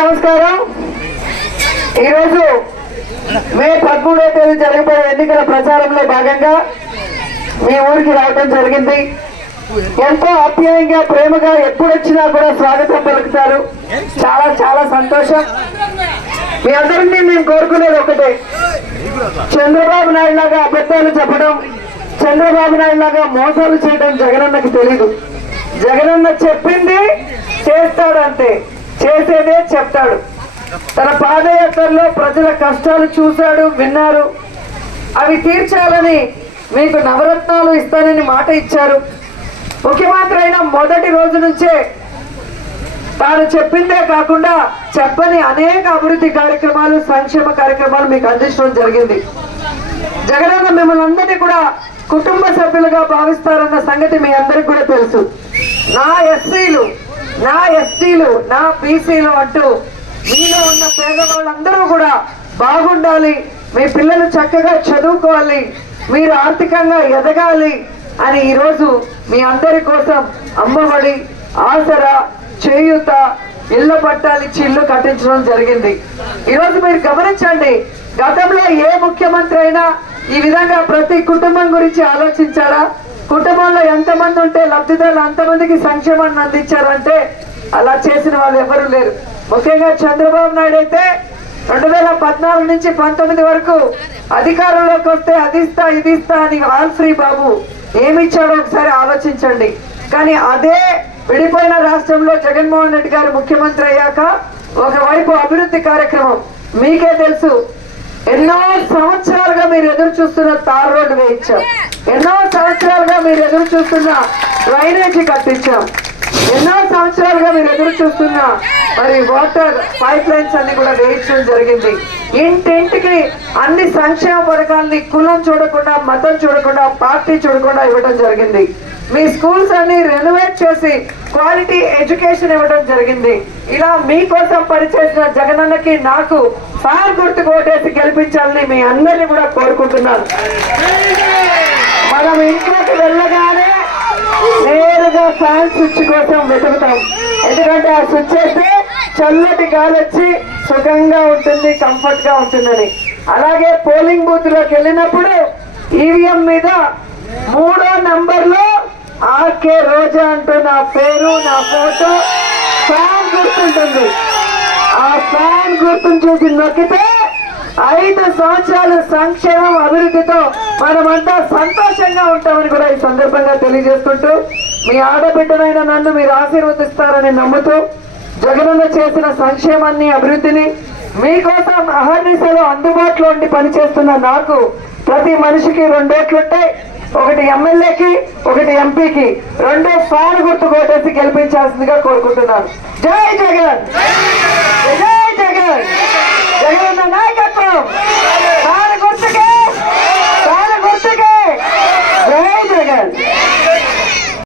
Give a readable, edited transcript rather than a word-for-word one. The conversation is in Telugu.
నమస్కారం. ఈరోజు మే 13వ తేదీ జరగబోయే ఎన్నికల ప్రచారంలో భాగంగా మీ ఊరికి రావడం జరిగింది. ఎంతో ఆప్యాయంగా ప్రేమగా ఎప్పుడు వచ్చినా కూడా స్వాగతం పలుకుతారు. చాలా చాలా సంతోషం. మీ అందరినీ మేము కోరుకునేది ఒకటే, చంద్రబాబు నాయుడు లాగా అబద్ధాలు చెప్పడం, చంద్రబాబు నాయుడు లాగా మోసాలు చేయడం జగనన్నకి తెలీదు. జగనన్న చెప్పింది చేస్తాడు, అంతే. చేసేదే చెప్తాడు. తన పాదయాత్రలో ప్రజల కష్టాలు చూశాడు, విన్నారు. అవి తీర్చాలని మీకు నవరత్నాలు ఇస్తానని మాట ఇచ్చారు. ముఖ్యమంత్రి అయిన మొదటి రోజు నుంచే తాను చెప్పిందే కాకుండా చెప్పని అనేక అభివృద్ధి కార్యక్రమాలు, సంక్షేమ కార్యక్రమాలు మీకు అందించడం జరిగింది. జగనన్న మిమ్మల్ని అందరినీ కూడా కుటుంబ సభ్యులుగా భావిస్తారన్న సంగతి మీ అందరికి కూడా తెలుసు. నా ఎస్సీలు, నా ఎస్టీలు, నా బీసీలు అంటూ మీలో ఉన్న పేదవాళ్ళందరూ కూడా బాగుండాలి, మీ పిల్లలు చక్కగా చదువుకోవాలి, మీరు ఆర్థికంగా ఎదగాలి అని ఈరోజు మీ అందరి కోసం అమ్మఒడి, ఆసరా, చేయూత, ఇళ్ల పట్టాలు ఇచ్చి ఇల్లు కట్టించడం జరిగింది. ఈరోజు మీరు గమనించండి, గతంలో ఏ ముఖ్యమంత్రి అయినా ఈ విధంగా ప్రతి కుటుంబం గురించి ఆలోచించారా? కుటుంబంలో ఎంతమంది ఉంటే లబ్ధిదారులు అంతమందికి సంక్షేమాన్ని అందించారంటే అలా చేసిన వాళ్ళు ఎవరు లేరు. ముఖ్యంగా చంద్రబాబు నాయుడు అయితే 2014 నుంచి 19 వరకు అధికారంలోకి వస్తే అది ఇస్తా ఇది ఇస్తా అని ఆల్ ఫ్రీ బాబు ఏమిచ్చాడో ఒకసారి ఆలోచించండి. కానీ అదే విడిపోయిన రాష్ట్రంలో జగన్మోహన్ రెడ్డి గారు ముఖ్యమంత్రి అయ్యాక ఒకవైపు అభివృద్ధి కార్యక్రమం, మీకే తెలుసు, ఎన్నో సంవత్సరాలుగా మీరు ఎదురు చూస్తున్న తార్ రోడ్డు వేయించాం, ఎన్నో సంవత్సరాలుగా మీరు ఎదురు చూస్తున్న డ్రైనేజీ కట్టించాం, ఎన్నో సంవత్సరాలుగా మీరు ఎదురు చూస్తున్న మరి వాటర్ పైప్ లైన్స్ అన్ని కూడా వేయించడం జరిగింది. ఇంటింటికి అన్ని సంక్షేమ పథకాలని కులం చూడకుండా, మతం చూడకుండా, పార్టీ చూడకుండా ఇవ్వడం జరిగింది. మీ స్కూల్స్ అన్ని రెనోవేట్ చేసి క్వాలిటీ ఎడ్యుకేషన్ ఇవ్వడం జరిగింది. ఇలా మీకోసం పనిచేసిన జగనన్నకి నాకు ఫ్యాన్ గుర్తుకు ఓటేసి గెలిపించాలని మీ అందరినీ కూడా కోరుకుంటున్నాను. మనం ఇంట్లోకి వెళ్ళగానే నేరుగా ఫ్యాన్ స్విచ్ కోసం వెతుకుతాం. ఎందుకంటే ఆ స్విచ్ వేస్తే చల్లటి గాలి వచ్చి సుఖంగా ఉంటుంది, కంఫర్ట్ గా ఉంటుందని. అలాగే పోలింగ్ బూత్ లోకి వెళ్ళినప్పుడు ఈవీఎం మీద 3వ నంబర్లో ఆర్కే రోజా అంటూ నా పేరు, నా ఫోటో, ఫ్యాన్ గుర్తుంటుంది. ఆ ఫ్యాన్ గుర్తును చూసి నొక్కితే 5 సంవత్సరాల సంక్షేమం, అభివృద్ధితో మనమంతా సంతోషంగా ఉంటామని కూడా ఈ సందర్భంగా తెలియజేస్తుంటూ, మీ ఆడబిడ్డనైన నన్ను మీరు ఆశీర్వదిస్తారని నమ్ముతూ, జగనన్న చేసిన సంక్షేమాన్ని, అభివృద్ధిని మీకోసం అహర్నిశలో అందుబాటులో ఉండి పనిచేస్తున్న నాకు ప్రతి మనిషికి 2 ఓట్లుంటాయి. ఒకటి ఎమ్మెల్యేకి, ఒకటి ఎంపీకి. 2 ఫ్యాన్ గుర్తు కోటేసి గెలిపించాల్సిందిగా కోరుకుంటున్నాను. జై జగన్, జై జగన్, జగనన్న నాయకత్వం.